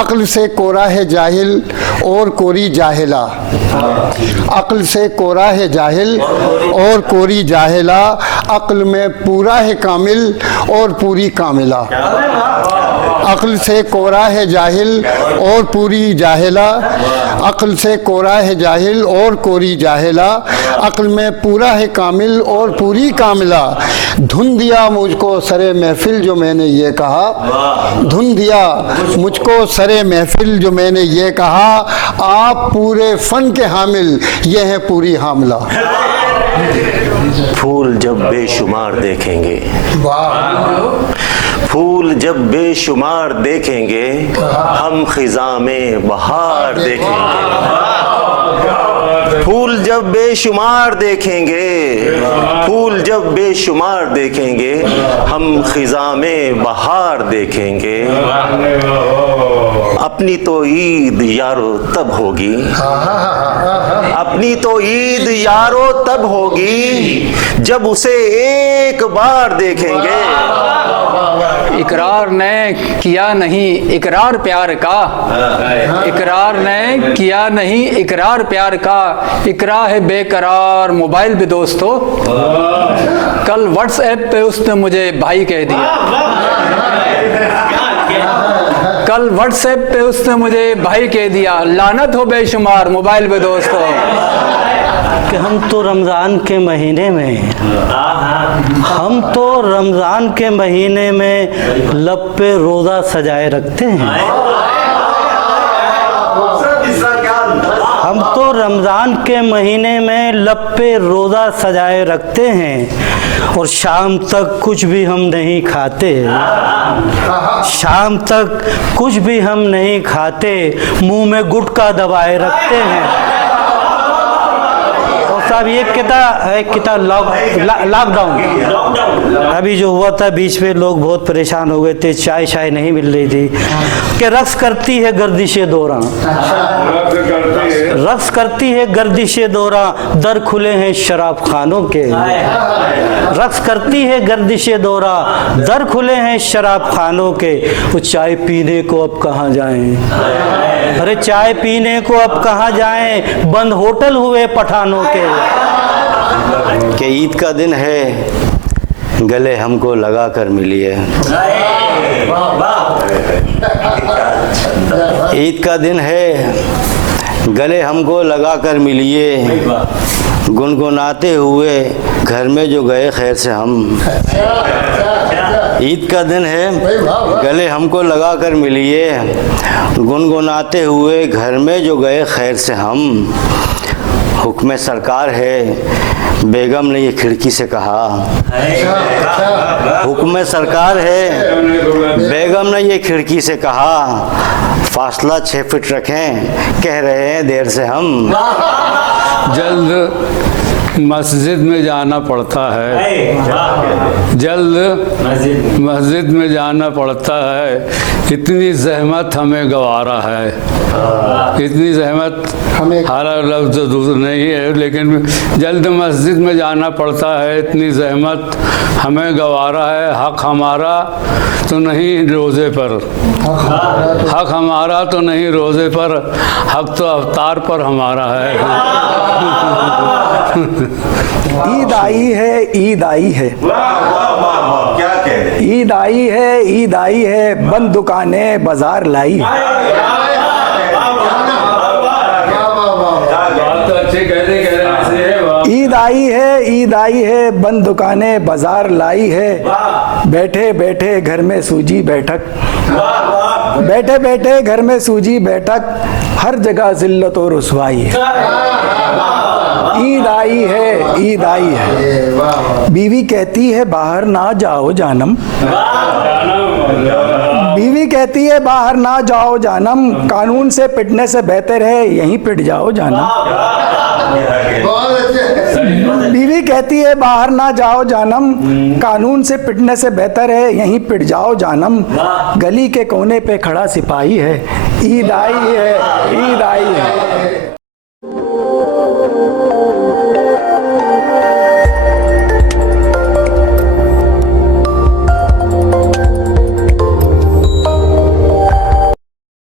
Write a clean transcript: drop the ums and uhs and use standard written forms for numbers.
अक्ल से कोरा है जाहिल और कोरी जाहिला, अक्ल से कोरा है जाहिल और कोरी जाहिला, अक्ल में पूरा है कामिल और पूरी कामिला। अक्ल से कोरा है जाहिल और पूरी जाहिला, अक्ल से कोरा है जाहिल और कोरी जाहिला, अक्ल में पूरा है कामिल और पूरी कामिला। धुन दिया मुझको सरे महफिल जो मैंने ये कहा, धुन दिया मुझको सरे महफिल जो मैंने ये कहा, आप पूरे फन के हामिल ये है पूरी हामला। फूल जब बेशुमार देखेंगे, फूल जब बेशुमार देखेंगे, हम खिज़ां में बहार देखेंगे। फूल जब बेशुमार देखेंगे, फूल जब बेशुमार देखेंगे, हम खिज़ां में बहार देखेंगे। अपनी तो ईद यारो तब होगी, अपनी तो ईद यारो तब होगी, जब उसे एक बार देखेंगे। इकरार ने किया नहीं इकरार प्यार का, इकरार ने किया नहीं इकरार प्यार का, इकरा है बेकरार मोबाइल पे दोस्तों। कल व्हाट्सएप पे उसने मुझे भाई कह दिया, कल व्हाट्सएप पे उसने मुझे भाई कह दिया, लानत हो बेशुमार मोबाइल पे दोस्तों। कि हम तो रमज़ान के महीने में, हम तो रमज़ान के महीने में लब पे रोज़ा सजाए रखते हैं। हम तो रमज़ान के महीने में लब पे रोज़ा सजाए रखते हैं, और शाम तक कुछ भी हम नहीं खाते, शाम तक कुछ भी हम नहीं खाते, मुंह में गुटखा दबाए रखते हैं। साहब ये कितना लॉकडाउन अभी जो हुआ था बीच में, लोग बहुत परेशान हो गए थे, चाय शाय नहीं मिल रही थी। कि रक्स करती है गर्दिशे दौरा, रक्स करती है गर्दिशे दौरा, दर खुले हैं शराब खानों के। रक्स करती है गर्दिशे दौरा, दर खुले हैं शराब खानों के। वो चाय पीने को अब कहाँ जाएं, अरे चाय पीने को अब कहाँ जाएं, बंद होटल हुए पठानों के। कि ईद का दिन है गले हमको लगा कर मिलिए, ईद का दिन है गले हमको लगा कर मिलिए, गुनगुनाते हुए घर में जो गए खैर से हम। ईद का दिन है गले हमको लगा कर मिलिए, गुनगुनाते हुए घर में जो गए खैर से हम। हुक्म सरकार है बेगम ने ये खिड़की से कहा, हुक्म सरकार है बेगम ने ये खिड़की से कहा, फासला 6 फीट रखें कह रहे हैं देर से हम। जल्द मस्जिद में जाना पड़ता है, जल्द मस्जिद में जाना पड़ता है, इतनी जहमत हमें गवारा है, इतनी जहमत हालांकि लफ्ज़ दूर नहीं है, लेकिन जल्द मस्जिद में जाना पड़ता है, इतनी जहमत हमें गवारा है। हक हमारा तो नहीं रोज़े पर, हक हमारा तो नहीं रोज़े पर, हक तो अवतार पर हमारा है। ईद आई है, ईद आई है, क्या कह रहे? ईद आई है, ईद आई है, बंद दुकानें बाजार लाई है। ईद आई है, ईद आई है, बंद दुकानें बाजार लाई है, बैठे बैठे घर में सूजी बैठक, बैठे बैठे घर में सूजी बैठक, हर जगह जिल्लत और रुसवाई है। ईद आई है, ईद आई है। बीवी कहती है बाहर ना जाओ जानम, बीवी कहती है बाहर ना जाओ जानम, कानून से पिटने से बेहतर है यहीं पिट जाओ जानम। बीवी कहती है बाहर ना जाओ जानम, कानून से पिटने से बेहतर है यहीं पिट जाओ जानम। गली के कोने पे खड़ा सिपाही है, ईद आई है, ईद आई है।